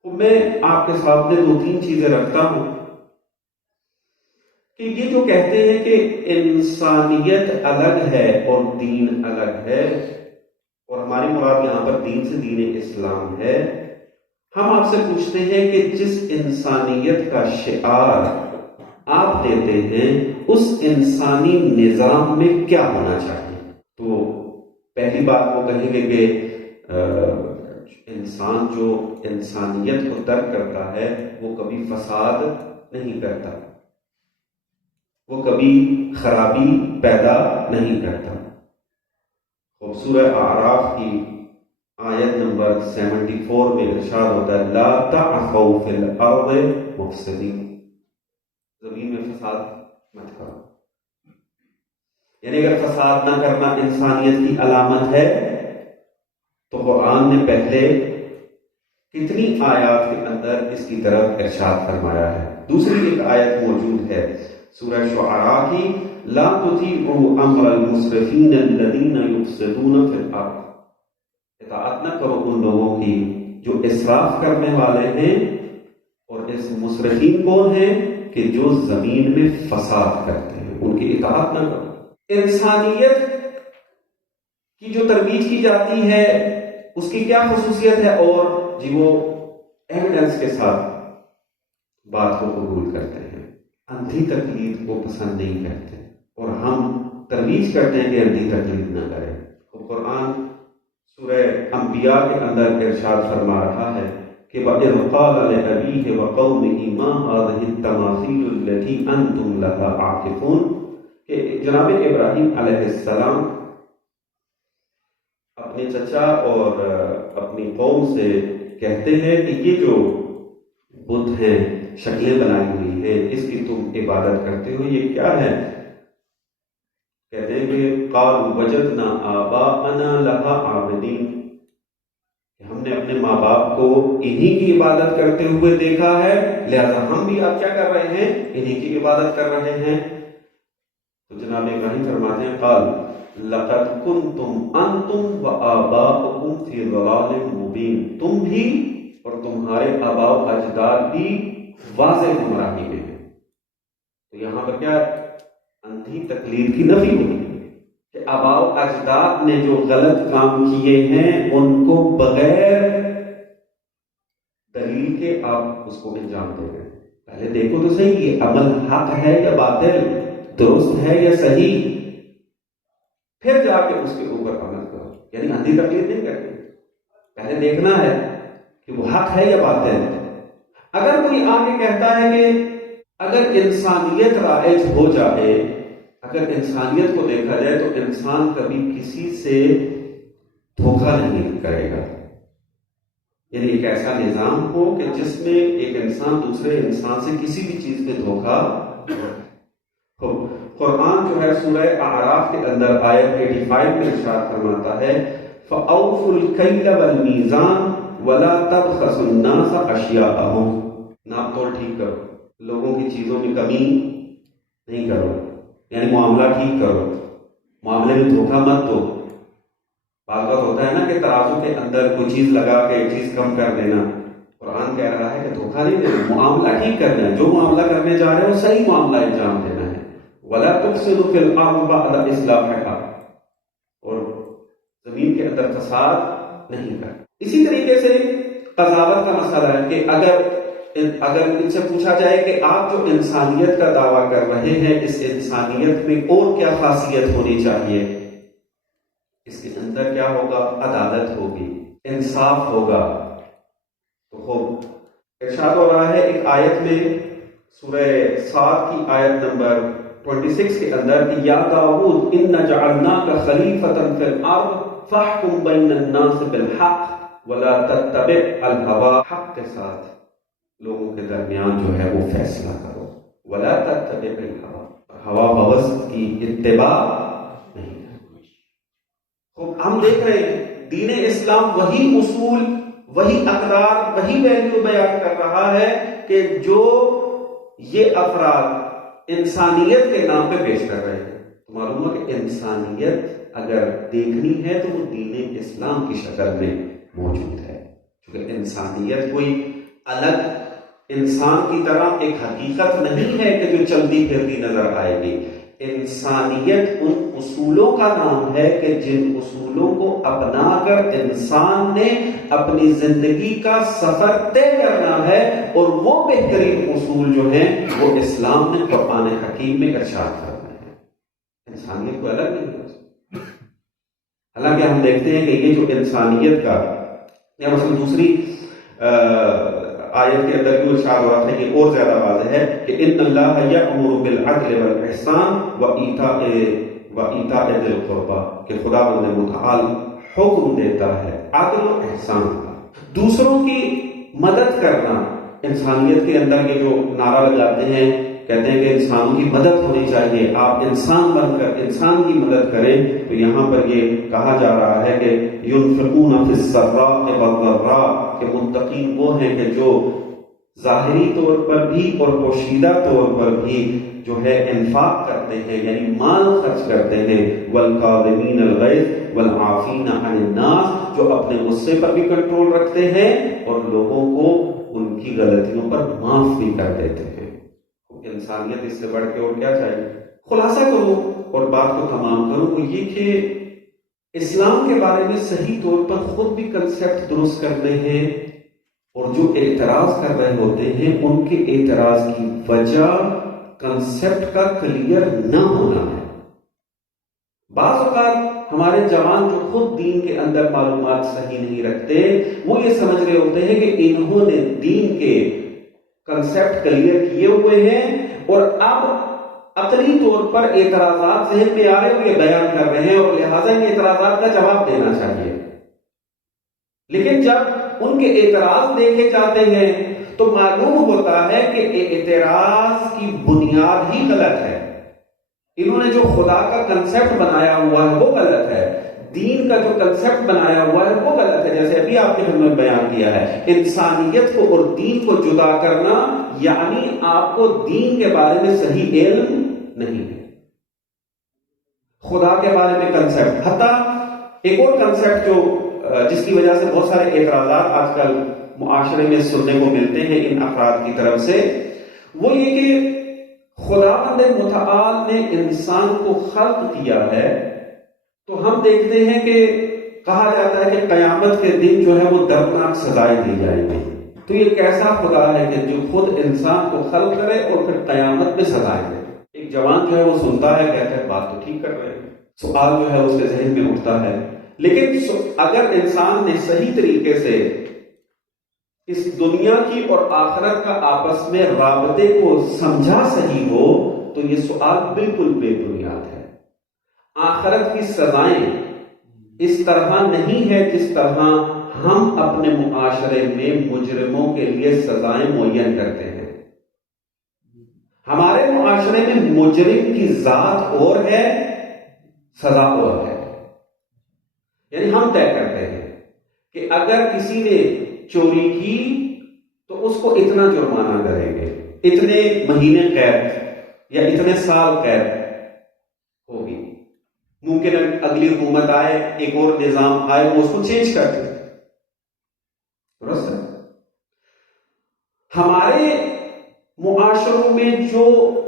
تو میں آپ کے سامنے 2-3 چیزیں رکھتا ہوں کہ یہ جو کہتے ہیں کہ انسانیت الگ ہے اور دین الگ ہے، اور ہماری مراد یہاں پر دین سے دین اسلام ہے، ہم آپ سے پوچھتے ہیں کہ جس انسانیت کا شعار آپ دیتے ہیں اس انسانی نظام میں کیا ہونا چاہیے؟ تو پہلی بات وہ کہیں گے کہ انسان جو انسانیت کو درک کرتا ہے وہ کبھی فساد نہیں کرتا، وہ کبھی خرابی پیدا نہیں کرتا۔ سورہ اعراف کی آیت نمبر 74 میں ارشاد ہوتا ہے لا تعثوا فی الارض مفسدین، زمین میں فساد مت کرو۔ یعنی اگر فساد نہ کرنا انسانیت کی علامت ہے تو قرآن نے پہلے کتنی آیات کے اندر اس کی طرف ارشاد فرمایا ہے۔ دوسری ایک آیت موجود ہے سورہ شعراء کی لا تطیعوا امر المسرفین الذین یفسدون فی الارض، اطاعت نہ کرو ان لوگوں کی جو اسراف کرنے والے ہیں، اور اس مسرفین کون ہیں کہ جو زمین میں فساد کرتے ہیں، ان کی اطاعت نہ کرو۔ انسانیت کی جو ترویج کی جاتی ہے اس کی کیا خصوصیت ہے؟ اور جی وہ ایویڈنس کے ساتھ بات کو قبول کرتے ہیں، اندھی تقلید کو پسند نہیں کرتے، اور ہم ترویج کرتے ہیں کہ اندھی تقلید نہ کریں۔ تو قرآن سورہ انبیاء کے اندر ارشاد فرما رہا ہے کہ وَإِذْ قَالَ لِأَبِيهِ وَقَوْمِهِ مَا هَٰذِهِ التَّمَاثِيلُ الَّتِي أَنْتُمْ لَهَا عَاكِفُونَ، کہ جناب ابراہیم علیہ السلام اپنے چچا اور اپنی قوم سے کہتے ہیں کہ یہ جو بت ہیں، شکلیں بنائی ہوئی ہیں، اس کی تم عبادت کرتے ہو، یہ کیا ہے؟ کہتے ہیں کہ قَالُوا وَجَدْنَا آبَاءَنَا لَهَا عَابِدِينَ، ہم نے اپنے ماں باپ کو انہی کی عبادت کرتے ہوئے دیکھا ہے، لہذا ہم بھی اب کیا کر رہے ہیں؟ انہی کی عبادت کر رہے ہیں۔ تو جناب ابراہیم فرماتے ہیں قال لقد کنتم انتم وآباؤکم فی ضلال مبین، تم بھی اور تمہارے آباء و اجداد بھی واضح گمراہی میں ہیں۔ تو یہاں پر کیا اندھی تقلید کی نفی ہوئی کہ آباء و اجداد نے جو غلط کام کیے ہیں ان کو بغیر دلیل کے آپ اس کو انجام دے گئے۔ پہلے دیکھو تو صحیح یہ عمل حق ہے یا باطل، درست ہے یا صحیح، پھر جا کے اس کے اوپر عمل کرو۔ یعنی اندھی تقلید نہیں کرنی، پہلے دیکھنا ہے کہ وہ حق ہے یا باطل۔ اگر کوئی آگے کہتا ہے کہ اگر انسانیت رائج ہو جائے، اگر انسانیت کو دیکھا جائے تو انسان کبھی کسی سے دھوکہ نہیں کرے گا، یعنی ایک ایسا نظام ہو کہ جس میں ایک انسان دوسرے انسان سے کسی بھی چیز میں دھوکہ ہو۔ قرآن جو ہے سورہ اعراف کے اندر آیت 85 میں ارشاد فرماتا ہے فَأَوْفُوا الْكَيْلَ وَالْمِيزَانَ وَلَا تَبْخَسُوا النَّاسَ أَشْيَاءَهُمْ، ناپ تول ٹھیک کرو، لوگوں کی چیزوں میں کمی نہیں کرو، یعنی معاملہ ٹھیک کرو، معاملے میں دھوکہ مت دو۔ بعض بات ہوتا ہے نا کہ ترازو کے اندر کوئی چیز لگا کے ایک چیز کم کر دینا، قرآن کہہ رہا ہے کہ دھوکہ نہیں دینا، معاملہ ٹھیک کرنا ہے، جو معاملہ کرنے جا رہے ہو صحیح معاملہ انجام دینا ہے۔ وَلَا تُفْسِدُوا فِي الْأَرْضِ بَعْدَ إِصْلَاحِهَا، اور زمین کے اندر فساد نہیں کر۔ اسی طریقے سے قضاوت کا مسئلہ ہے کہ اگر ان سے پوچھا جائے کہ آپ جو انسانیت کا دعویٰ کر رہے ہیں، اس انسانیت میں اور کیا خاصیت ہونی چاہیے، اس کے اندر کیا ہوگا؟ عدالت ہوگی، انصاف ہوگا۔ تو خوب ارشاد ہو رہا ہے ایک آیت میں سورہ صاد کی آیت نمبر 26 کے اندر کہ یا داؤد ان جعلناک خلیفۃ فی الارض فاحکم بین الناس بالحق ولا تتبع الہوی، حق کے ساتھ لوگوں کے درمیان جو ہے وہ فیصلہ کرو، ولا تتبع الہوی، ہوا ہوس کی اتباع نہیں۔ خوب ہم دیکھ رہے ہیں دین اسلام وہی اصول، وہی اقدار، وہی ویلیو بیان کر رہا ہے کہ جو یہ افراد انسانیت کے نام پہ پیش کر رہے ہیں۔ تو معلوم ہے کہ انسانیت اگر دیکھنی ہے تو وہ دین اسلام کی شکل میں موجود ہے، کیونکہ انسانیت کوئی الگ انسان کی طرح ایک حقیقت نہیں ہے کہ جو چلتی پھرتی نظر آئے گی۔ انسانیت ان اصولوں کا نام ہے کہ جن اصولوں کو اپنا کر انسان نے اپنی زندگی کا سفر طے کرنا ہے، اور وہ بہترین اصول جو ہیں وہ اسلام نے قرآن حکیم میں ارشاد کرنا ہے۔ انسانیت کو الگ نہیں کر سکتے۔ حالانکہ ہم دیکھتے ہیں کہ یہ جو انسانیت کا یا مثلا دوسری آیت کے اندر بھی ارشاد ہوا تھا، یہ اور زیادہ واضح ہے کہ ان اللہ یأمر بالعدل والاحسان وایتاء ذی القربی، کہ خداوند متعال حکم دیتا ہے عدل و احسان کا، دوسروں کی مدد کرنا۔ انسانیت کے اندر یہ جو نعرہ لگاتے ہیں، کہتے ہیں کہ انسانوں کی مدد ہونی چاہیے، آپ انسان بن کر انسان کی مدد کریں، تو یہاں پر یہ کہا جا رہا ہے کہ ينفقون فی السراء والضراء، کہ متقین وہ ہیں کہ جو ظاہری طور پر بھی اور پوشیدہ طور پر بھی جو ہے انفاق کرتے ہیں، یعنی مال خرچ کرتے ہیں، والکاظمین الغیظ والعافین عن الناس، جو اپنے غصے پر بھی کنٹرول رکھتے ہیں اور لوگوں کو ان کی غلطیوں پر معاف بھی کر دیتے ہیں۔ انسانیت اس سے بڑھ کے اور کیا چاہیے؟ خلاصہ کروں اور بات کو تمام کروں وہ یہ کہ اسلام کے بارے میں صحیح طور پر خود بھی کنسیپٹ درست کرنے ہیں، اور جو اعتراض کر رہے ہوتے ہیں ان کے اعتراض کی وجہ کنسیپٹ کا کلیئر نہ ہونا ہے۔ بعض اوقات ہمارے جوان جو خود دین کے اندر معلومات صحیح نہیں رکھتے، وہ یہ سمجھ رہے ہوتے ہیں کہ انہوں نے دین کے کنسیپٹ کلیئر کیے ہوئے ہیں اور اب عقلی طور پر اعتراضات ذہن میں آ رہے ہیں، یہ بیان کر رہے ہیں اور لہٰذا ان اعتراضات کا جواب دینا چاہیے۔ لیکن جب ان کے اعتراض دیکھے جاتے ہیں تو معلوم ہوتا ہے کہ اعتراض کی بنیاد ہی غلط ہے۔ انہوں نے جو خدا کا کنسیپٹ بنایا ہوا ہے وہ غلط ہے، دین کا جو کنسیپٹ بنایا ہوا ہے وہ غلط ہے۔ جیسے ابھی آپ نے ہمیں بیان کیا ہے، انسانیت کو اور دین کو جدا کرنا یعنی آپ کو دین کے بارے میں صحیح علم نہیں ہے، خدا کے بارے میں کنسیپٹ۔ حتیٰ ایک اور کنسیپٹ جو جس کی وجہ سے بہت سارے اعتراضات آج کل معاشرے میں سننے کو ملتے ہیں ان افراد کی طرف سے، وہ یہ کہ خداوند متعال نے انسان کو خلق کیا ہے، تو ہم دیکھتے ہیں کہ کہا جاتا ہے کہ قیامت کے دن جو ہے وہ دردناک سزائیں دی جائیں گی۔ تو یہ کیسا خدا ہے کہ جو خود انسان کو خلق کرے اور پھر قیامت میں سزائیں دے؟ ایک جوان جو ہے وہ سنتا ہے، کہتا ہے بات تو ٹھیک کر رہے ہیں، سوال جو ہے اس کے ذہن میں اٹھتا ہے لیکن اگر انسان نے صحیح طریقے سے اس دنیا کی اور آخرت کا آپس میں رابطے کو سمجھا صحیح ہو تو یہ سوال بالکل بے بنیاد ہے۔ آخرت کی سزائیں اس طرح نہیں ہے جس طرح ہم اپنے معاشرے میں مجرموں کے لیے سزائیں معین کرتے ہیں۔ ہمارے معاشرے میں مجرم کی ذات اور ہے، سزا اور ہے۔ یعنی ہم طے کرتے ہیں کہ اگر کسی نے چوری کی تو اس کو اتنا جرمانہ کریں گے، اتنے مہینے قید یا اتنے سال قید ہوگی۔ ممکن اگلی حکومت آئے، ایک اور نظام آئے، وہ اس کو چینج کر دے۔ درست ہے؟ ہمارے معاشروں میں جو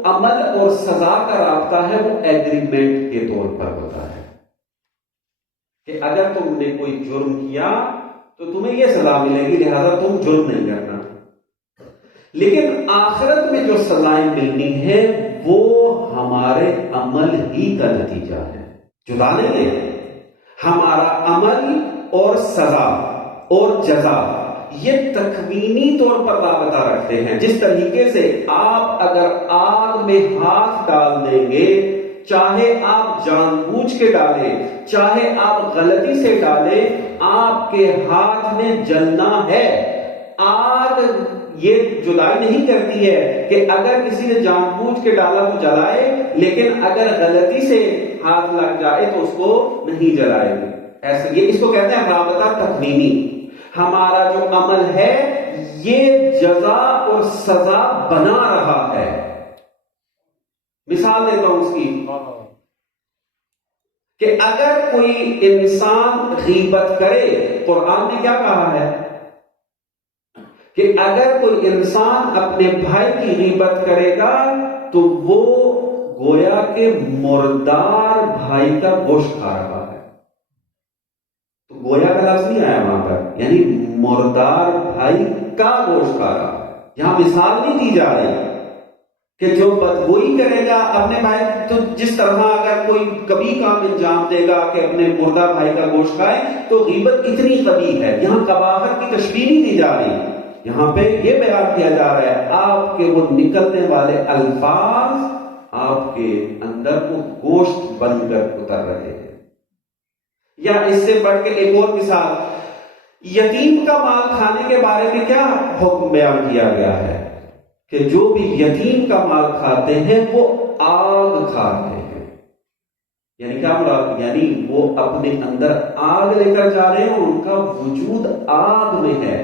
عمل اور سزا کا رابطہ ہے وہ ایگریمنٹ کے طور پر ہوتا ہے کہ اگر تم نے کوئی جرم کیا تو تمہیں یہ سزا ملے گی، لہذا تم جرم نہیں کرنا۔ لیکن آخرت میں جو سزائیں ملنی ہیں وہ ہمارے عمل ہی کا نتیجہ ہے، جدا نہیں ہے۔ ہمارا عمل اور سزا اور جزا یہ تکوینی طور پر رابطہ رکھتے ہیں۔ جس طریقے سے آپ اگر آگ میں ہاتھ ڈال دیں گے، چاہے آپ جان بوجھ کے ڈالیں چاہے آپ غلطی سے ڈالیں، آپ کے ہاتھ میں جلنا ہے۔ آگ یہ جدائی نہیں کرتی ہے کہ اگر کسی نے جان بوجھ کے ڈالا تو جلائے، لیکن اگر غلطی سے ہاتھ لگ جائے تو اس کو نہیں جلائے گی۔ ایسے یہ اس کو کہتے ہیں رابطہ تکوینی۔ ہمارا جو عمل ہے یہ جزا اور سزا بنا رہا ہے۔ مثال دیتا ہوں اس کی کہ اگر کوئی انسان غیبت کرے، قرآن نے کیا کہا ہے کہ اگر کوئی انسان اپنے بھائی کی غیبت کرے گا تو وہ گویا کہ مردار بھائی کا گوشت کھا رہا ہے۔ تو گویا کا لفظ نہیں آیا وہاں پر، یعنی مردار بھائی کا گوشت کھا رہا ہے۔ یہاں مثال نہیں دی جا رہی کہ جو بدگوئی کرے گا اپنے بھائی، تو جس طرح اگر کوئی کبھی کام انجام دے گا کہ اپنے مردہ بھائی کا گوشت کھائے تو غیبت اتنی قبیح ہے۔ یہاں قباحت کی تشبیہ نہیں دی جا رہی، یہاں پہ یہ بیان کیا جا رہا ہے آپ کے وہ نکلنے والے الفاظ آپ کے اندر کو گوشت بن کر اتر رہے ہیں۔ یا اس سے بڑھ کے ایک اور مثال، یتیم کا مال کھانے کے بارے میں کیا حکم بیان کیا گیا ہے کہ جو بھی یتیم کا مال کھاتے ہیں وہ آگ کھاتے ہیں۔ یعنی کیا مراد؟ یعنی وہ اپنے اندر آگ لے کر جا رہے ہیں اور ان کا وجود آگ میں ہے۔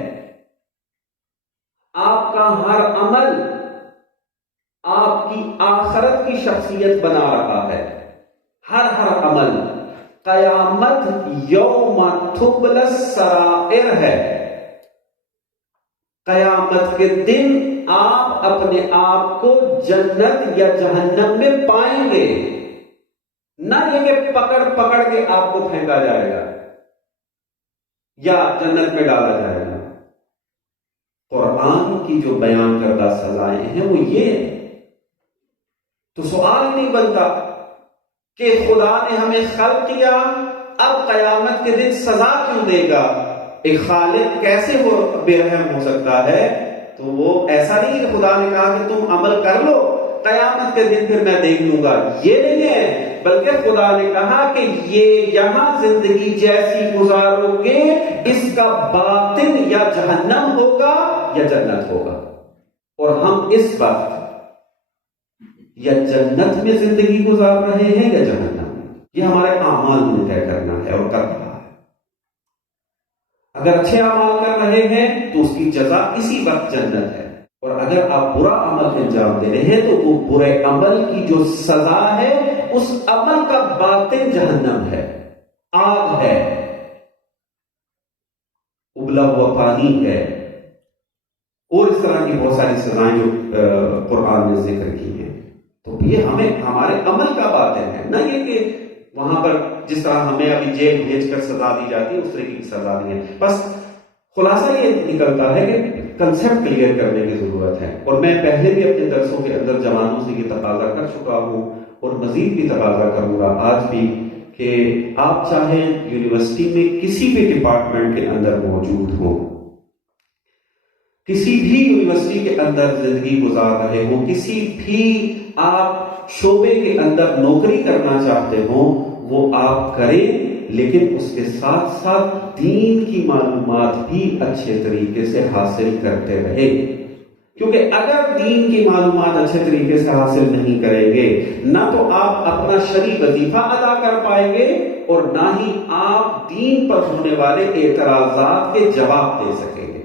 آپ کا ہر عمل آپ کی آخرت کی شخصیت بنا رہا ہے، ہر عمل۔ قیامت یوم تبلی السرائر ہے، قیامت کے دن آپ اپنے آپ کو جنت یا جہنم میں پائیں گے، نہ یہ کہ پکڑ پکڑ کے آپ کو پھینکا جائے گا یا جنت میں ڈالا جائے گا۔ قرآن کی جو بیان کردہ سزائیں ہیں وہ یہ ہیں۔ تو سوال ہی نہیں بنتا کہ خدا نے ہمیں خلق کیا، اب قیامت کے دن سزا کیوں دے گا؟ ایک خالق کیسے بے رحم ہو سکتا ہے؟ تو وہ ایسا نہیں کہ خدا نے کہا کہ تم عمل کر لو، قیامت کے دن پھر میں دیکھ لوں گا، یہ نہیں ہے، بلکہ خدا نے کہا کہ یہ یہاں زندگی جیسی گزارو گے، اس کا باطن یا جہنم ہوگا یا جنت ہوگا۔ اور ہم اس وقت یا جنت میں زندگی گزار رہے ہیں یا جہنم میں، یہ ہمارے اعمال میں طے کرنا ہے اور کر رہا ہے۔ اگر اچھے اعمال کر رہے ہیں تو اس کی جزا اسی وقت جنت ہے، اور اگر آپ برا عمل انجام دے رہے ہیں تو وہ برے عمل کی جو سزا ہے اس عمل کا باطن جہنم ہے، آگ ہے، ابلا ہوا پانی ہے، اور اس طرح کی بہت ساری سزائیں جو قرآن نے ذکر کی ہیں۔ تو یہ ہمیں ہمارے عمل کا باطن ہے، نہ یہ کہ وہاں پر جس طرح ہمیں ابھی جیل بھیج کر سزا دی جاتی ہے اس طرح کی سزا نہیں ہے۔ بس خلاصہ یہ نکلتا ہے کہ کنسیپٹ کلیئر کرنے کی ضرورت ہے، اور میں پہلے بھی اپنے درسوں کے اندر جوانوں سے یہ تقاضا کر چکا ہوں اور مزید بھی تقاضا کروں گا آج بھی کہ آپ چاہے یونیورسٹی میں کسی بھی ڈپارٹمنٹ کے اندر موجود ہوں، کسی بھی یونیورسٹی کے اندر زندگی گزار رہے ہوں، کسی بھی آپ شعبے کے اندر نوکری کرنا چاہتے ہوں، وہ آپ کریں، لیکن اس کے ساتھ ساتھ دین کی معلومات بھی اچھے طریقے سے حاصل کرتے رہے، کیونکہ اگر دین کی معلومات اچھے طریقے سے حاصل نہیں کریں گے، نہ تو آپ اپنا شرعی وظیفہ ادا کر پائیں گے اور نہ ہی آپ دین پر ہونے والے اعتراضات کے جواب دے سکیں گے۔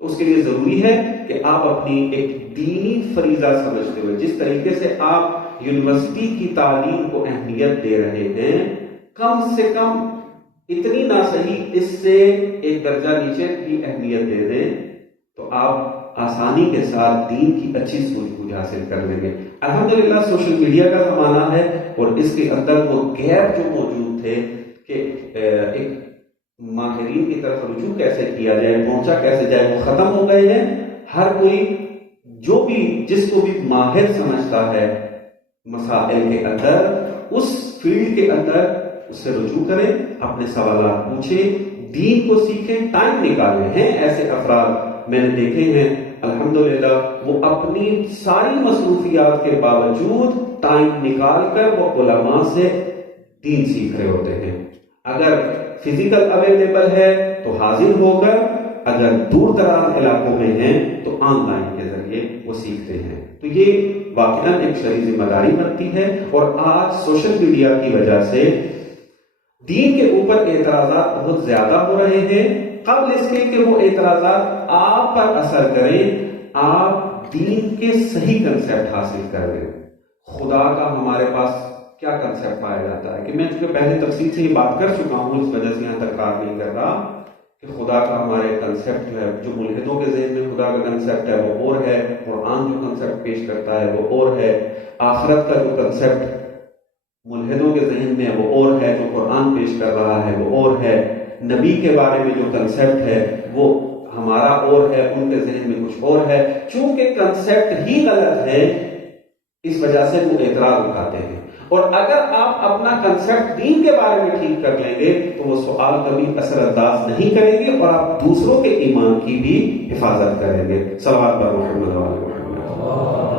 تو اس کے لیے ضروری ہے کہ آپ اپنی ایک دینی فریضہ سمجھتے ہوئے، جس طریقے سے آپ یونیورسٹی کی تعلیم کو اہمیت دے رہے ہیں، کم سے کم اتنی نہ صحیح اس سے ایک درجہ نیچے کی اہمیت دے دیں، تو آپ آسانی کے ساتھ دین کی اچھی سوچ بوجھ حاصل کر لیں گے۔ الحمدللہ سوشل میڈیا کا زمانہ ہے، اور اس کے اندر وہ گیپ جو موجود تھے کہ ایک ماہرین کی طرف رجوع کیسے کیا جائے، پہنچا کیسے جائے، وہ ختم ہو گئے ہیں۔ ہر کوئی جو بھی جس کو بھی ماہر سمجھتا ہے مسائل کے اندر، اس فیلڈ کے اندر اس سے رجوع کریں، اپنے سوالات پوچھیں، دین کو سیکھیں، ٹائم نکالیں۔ ہیں ایسے افراد میں نے دیکھے ہیں الحمدللہ، وہ اپنی ساری مصروفیات کے باوجود ٹائم نکال کر وہ علماء سے دین سیکھ رہے ہوتے ہیں۔ اگر فزیکل اویلیبل ہے تو حاضر ہو کر، اگر دور دراز علاقوں میں ہیں تو آن لائن کے ذریعے وہ سیکھتے ہیں۔ تو یہ واقعاً ایک شرعی ذمہ داری بنتی ہے، اور آج سوشل میڈیا کی وجہ سے دین کے اوپر اعتراضات بہت زیادہ ہو رہے ہیں۔ قبل اس کے کہ وہ اعتراضات آپ پر اثر کریں، آپ دین کے صحیح کنسیپٹ حاصل کر لیں۔ خدا کا ہمارے پاس کیا کنسیپٹ پایا جاتا ہے، کہ میں چونکہ پہلے تفصیل سے یہ بات کر چکا ہوں، اس وجہ سے یہاں تکرار نہیں کر رہا، کہ خدا کا ہمارے کنسیپٹ جو ہے، جو ملحدوں کے ذہن میں خدا کا کنسیپٹ ہے وہ اور ہے، قرآن جو کنسیپٹ پیش کرتا ہے وہ اور ہے، آخرت کا جو کنسیپٹ ملحدوں کے ذہن میں وہ اور ہے، جو قرآن پیش کر رہا ہے وہ اور ہے، نبی کے بارے میں جو کنسیپٹ ہے وہ ہمارا اور ہے، ان کے ذہن میں کچھ اور ہے۔ چونکہ کنسیپٹ ہی غلط ہے، اس وجہ سے وہ اعتراض اٹھاتے ہیں۔ اور اگر آپ اپنا کنسیپٹ دین کے بارے میں ٹھیک کر لیں گے تو وہ سوال کبھی اثر انداز نہیں کریں گے، اور آپ دوسروں کے ایمان کی بھی حفاظت کریں گے۔ صلوات بر محمد و آل محمد۔